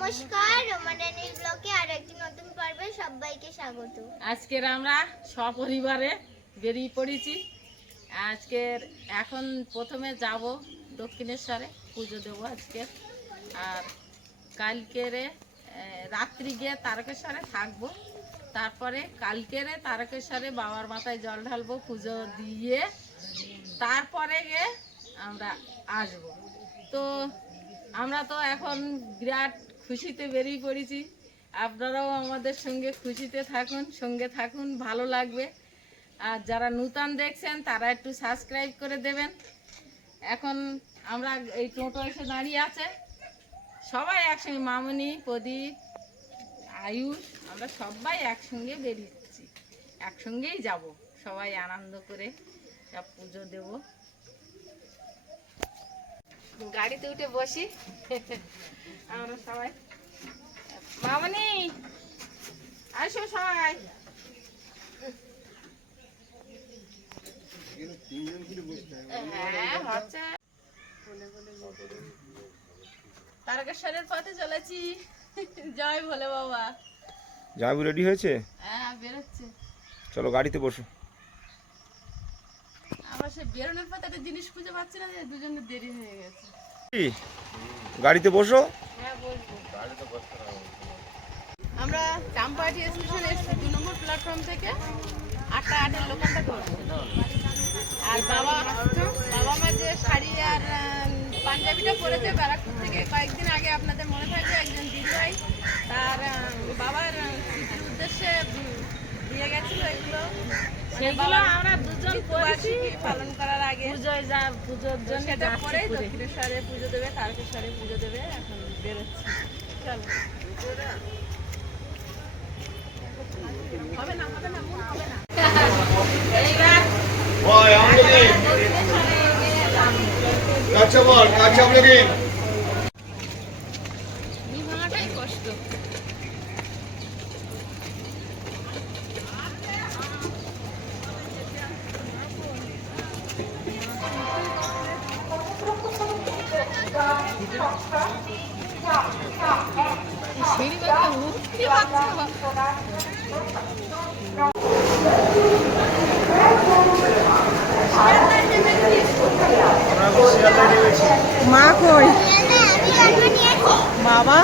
নমস্কার, রোমানানির ব্লগে আর একটি নতুন পর্বে সবাইকে স্বাগত। আজকের আমরা সপরিবারে বেরিয়ে পড়েছি। এখন প্রথমে যাব দক্ষিণেশ্বরে, পুজো দেবো আজকে। আর কালকেরে রাত্রি গিয়ে তারকেশ্বরে থাকবো। তারপরে কালকেরে তারকেশ্বরে বাবার মাথায় জল ঢালবো, পুজো দিয়ে তারপরে গিয়ে আমরা আসবো। তো আমরা তো এখন বিরাট খুশিতে বেরিয়ে পড়েছি। আপনারাও আমাদের সঙ্গে থাকুন, ভালো লাগবে। আর যারা নূতন দেখছেন তারা একটু সাবস্ক্রাইব করে দেবেন। এখন আমরা এই টোটো এসে দাঁড়িয়ে আছে, সবাই একসঙ্গে, মামনি, প্রদীপ, আয়ুষ, আমরা সবাই একসঙ্গে বেরিয়েছি, একসঙ্গেই যাব, সবাই আনন্দ করে সব পুজো দেব। গাড়িতে উঠে বসি আমরা সবাই। মামনি আসো সবাই। হ্যাঁ হচ্ছে, তারকেশ্বরের পথে চলেছি। জয় ভোলে বাবা। যাবো, রেডি হয়েছে? হ্যাঁ বেরোচ্ছে। চলো গাড়িতে বসো। আবার সে বেরোনোর পথে একটা জিনিস খুঁজে পাচ্ছি না, যে দুজনে দেরি হয়ে গেছে। গাড়িতে বসো। হ্যাঁ বসবো। আমরা চাম্পাহাটি স্টেশনে এসেছি, 2 নম্বর প্ল্যাটফর্ম থেকে 8টা 8-এর লোকালটা ধরবো। আর বাবা আমার যে শাড়ি আর পাঞ্জাবিটা পরেছে ব্যারাকপুর থেকে কয়েকদিন আগে, আপনাদের মনে থাকবে, একজন দিদিভাই তার বাবার স্মৃতির উদ্দেশ্যে দিয়ে গেছিল। সেগুলো আমরা দুজন পড়েছি পালন করার আগে, পুজোর জন্য সেটা পরে দক্ষিণেশ্বরে পুজো দেবে, তারকেশ্বরে পুজো দেবে। এখন বেরোচ্ছি, চলো। হবে না এইবার ভাঙাটাই কষ্ট। সিঁড়ি বাঁধতে উঠতে মা কই? বাবা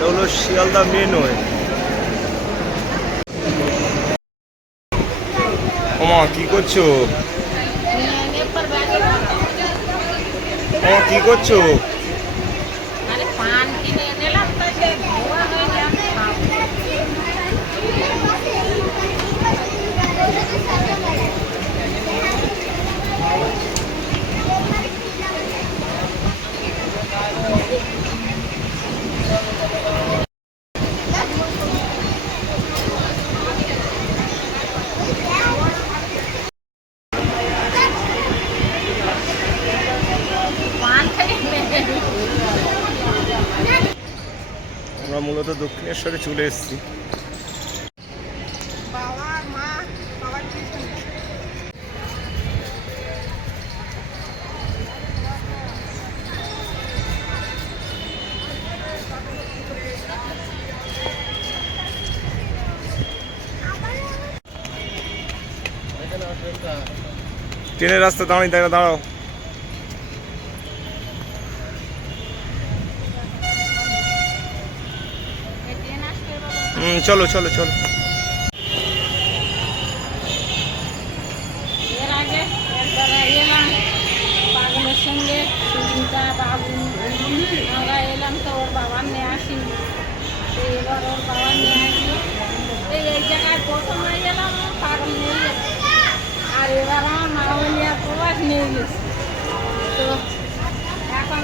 হলো শিয়ালদা মেন ওয়ে। ওমা কি করছো? ও কি করছো? আরে পান কিনে এনেলাম, তো সে ধোয়া হয়ে গেল। আমরা মূলত দক্ষিণেশ্বরে চলে এসেছি। ট্রেনের রাস্তা দাঁড়াও। চলো। এর আগে একবার এলাম পাগলের সঙ্গে, সুচিন্তা, বাবু, আমরা এলাম, তো ওর বাবার নিয়ে আসি। এবার ওর বাবার নিয়ে আসলো, এই জায়গায় প্রথমে গেলাম, পাগল নিয়ে গেছে। আর এবার আমার মামনিয়া প্রবাস নিয়ে গেছে। তো এখন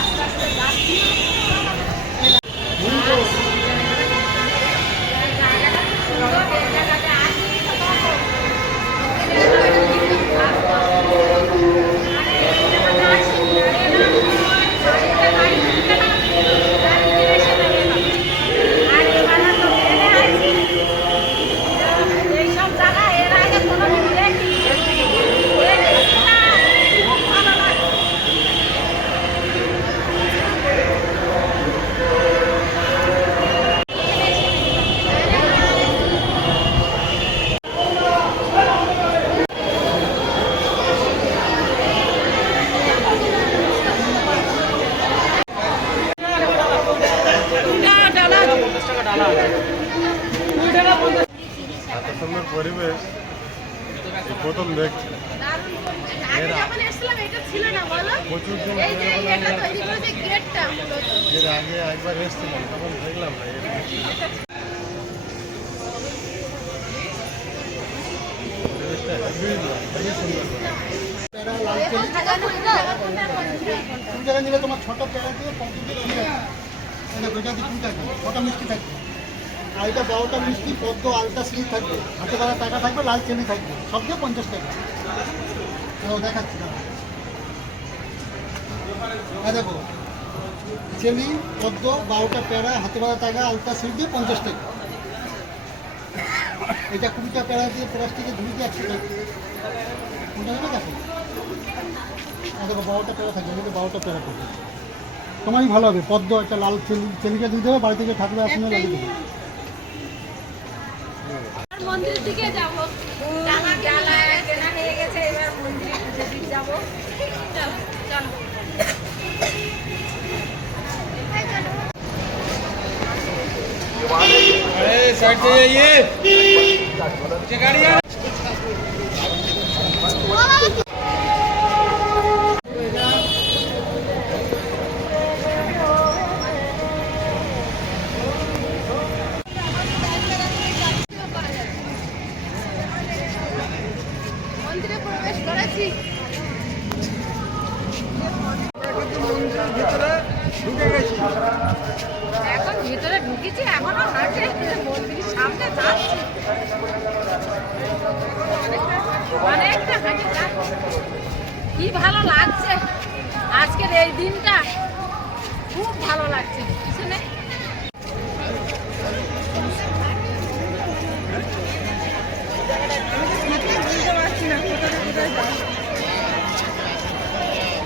আস্তে আস্তে যাচ্ছি। এইসব জায়গা এর আগে কোনোদিন দেখি দেখছি, প্রথম দেখছি। দারুণ করেছে। আগে যখন এসেছিলাম এটা ছিল না বলো? প্রচুর দিন এই যে এটা তৈরি করেছে গেটটা মূলত। এর আগে একবার এসেছিলাম, তখন দেখলাম না। পরিবেশটা হেবি সুন্দর। তুমি জায়গায় নিলে তোমার ছটা পেড়া দিয়ে পঞ্চাশ ঠিক আছে, দুইটা দিয়ে 2 থাকবে, 6টা মিষ্টি থাকবে। আর এটা 12টা মিষ্টি, পদ্ম, আলতা, সিঁড়ি থাকবে, হাতে ধরা টাকা থাকবে, লাল চেনি থাকবে, সব দিয়ে 50 টাকা। দেখাচ্ছি না, দেখো চেনি, পদ্ম, 12টা পেড়া, হাতে ধরা টাকা, আলতা, সিঁড়ি দিয়ে 50 টাকা। এটা 20টা পেড়া দিয়ে প্লাস্টিকের ঝুড়ি দিয়ে 100 টাকা। কোনটা নেবে দেখো, দেখো 12টা পেড়া থাকবে, 12টা পেড়া থাকবে, তোমারই ভালো হবে। পদ্ম একটা লাল চেলিটা দিয়ে দেবে, বাড়ি থেকে থাকলে আসলে লাগিয়ে দেবে। মন্দিরের দিকে যাব। জামা কেনা হয়ে গেছে, এবার মন্দিরে পুজো দিতে যাব। চলো চলো। साइड से ये गाड़ी आ মন্দিরে প্রবেশ করেছি। এখন ভিতরে ঢুকেছি, এখনো হাঁটে মন্দিরের সামনে যাচ্ছি, অনেকটা হাঁটে যাচ্ছি। কি ভালো লাগছে আজকের এই দিনটা, খুব ভালো লাগছে। কিছু নেই,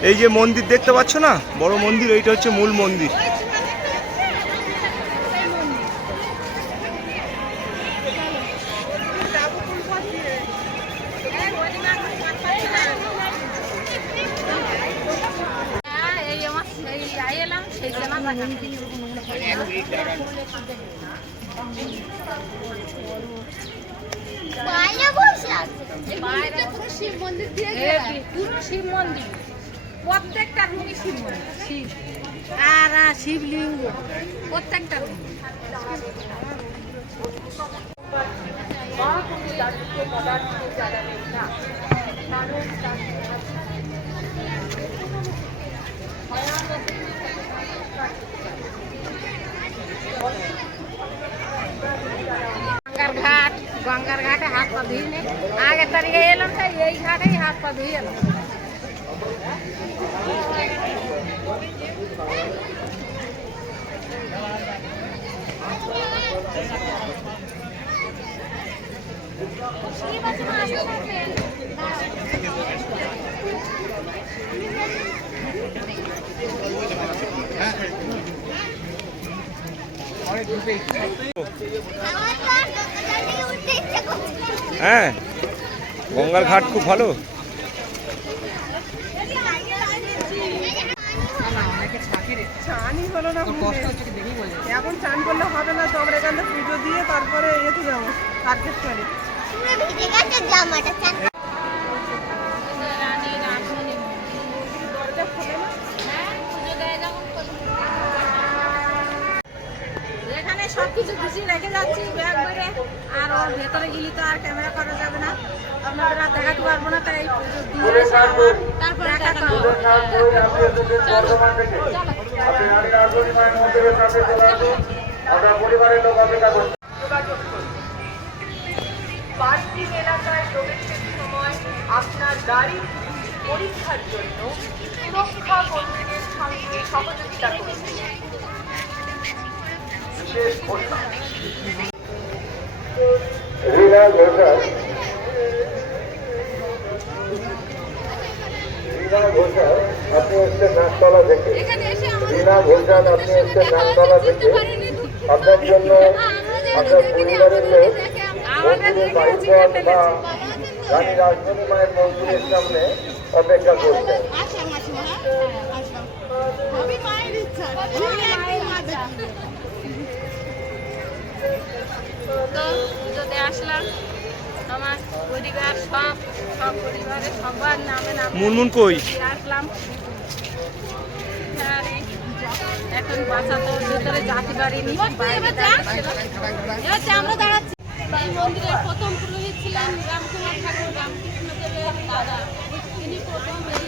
এই যে মন্দির দেখতে পাচ্ছ না, বড় মন্দির, এইটা হচ্ছে মূল মন্দির। এলাম সেই জন্য বাইরে বসে আছে। পুরো শিব মন্দির দিয়ে পুরো শিব মন্দির, প্রত্যেকটা রুমই শিব মন্দির, শিব আর শিবলিঙ্গ প্রত্যেকটা রুম। গঙ্গার ঘাটে হাত পা ধুই নে, আগের তারিখে এলাম তাই এই ঘাটেই হাত পা ধুই এলাম। হ্যাঁ, গঙ্গার ঘাট খুব ভালো। চানই হলো না, এখন চান করলে হবে না, তো আমরা এখানে পুজো দিয়ে তারপরে এতে যাবো সার্কেট করে। ভিজে গেছে জামাটা, চান এখানে সবকিছু গুছিয়ে রেখে যাচ্ছি ব্যাগ ভরে, আর ওর ভেতরে গেলে তো আর ক্যামেরা করা যাবে না, আপনাদের আর দেখাতে পারবো না, তাই পুজো দিয়ে এসে আবার তারপরে দেখাতে হবে। চলো পার্কিং এলাকায় প্রবেশের সময় আপনার গাড়ির পরীক্ষার জন্য সুরক্ষা কর্মীদের সঙ্গে সহযোগিতা করুন। বিশেষ ঘোষণা, রীনা ঘোষাল, আপনি হচ্ছেন নাকতলা থেকে। রীনা ঘোষাল, আপনি হচ্ছেন নাকতলা থেকে। আপনার জন্য আপনার পরিবারের লোক মন্দিরের বাইপথ বা রানী রাজমণি মায়ের মন্দিরের সামনে অপেক্ষা করছেন। তো পুজোতে আসলাম, আমার পরিবার সব পরিবারের সবার নামে নামে মুনমুন কই? আসলাম। আর এখন বাচ্চা তো ভিতরে জাতি পারিনি, আমরা দাঁড়াচ্ছি। এই মন্দিরের প্রথম পুরোহিত ছিলেন রামকুমার ঠাকুর, রামকৃষ্ণ দেবের দাদা। তিনি প্রথম এই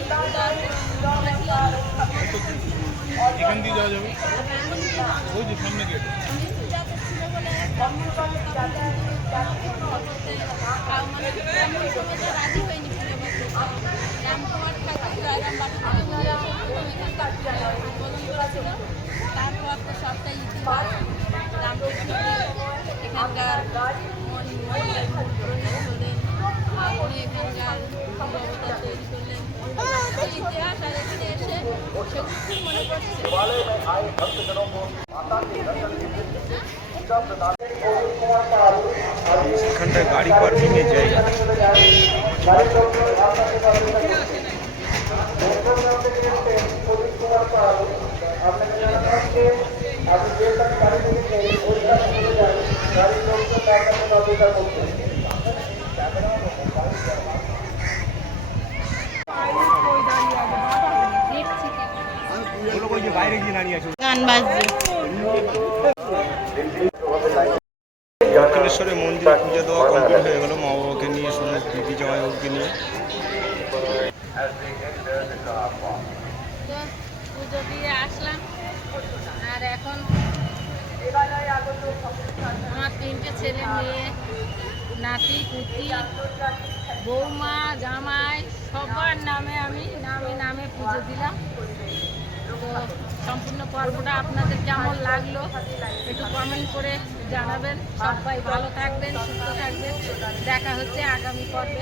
এখান দিয়ে যাওয়া যাবে ওই যে সামনে গেট রাজি হয়নি। রামকুমার ঠাকুর তারপর তো সবটাই ইতিহাস। রামকৃষ্ণ এখানকার আপনি এখানকার অবতার তৈরি করলেন ইতিহাস। আর এখানে এসে সেগুলো মনে করছে। এখানটায় গাড়ি পার্কিং এর জায়গা। গান বাজছে। দক্ষিণেশ্বরে মন্দিরে পুজো দেওয়া কমপ্লিট হয়ে গেল মা বাবাকে নিয়ে, সমস্ত দিদি জামাইবাবুকে নিয়ে। তো পুজো দিয়ে আসলাম। আর এখন আমার 3টে ছেলে মেয়ে, নাতি পুতি, বৌমা জামাই সবার নামে আমি নামে পুজো দিলাম। তো সম্পূর্ণ পর্বটা আপনাদের কেমন লাগলো একটু কমেন্ট করে জানাবেন। সবাই ভালো থাকবেন, সুস্থ থাকবেন। দেখা হচ্ছে আগামী পর্বে।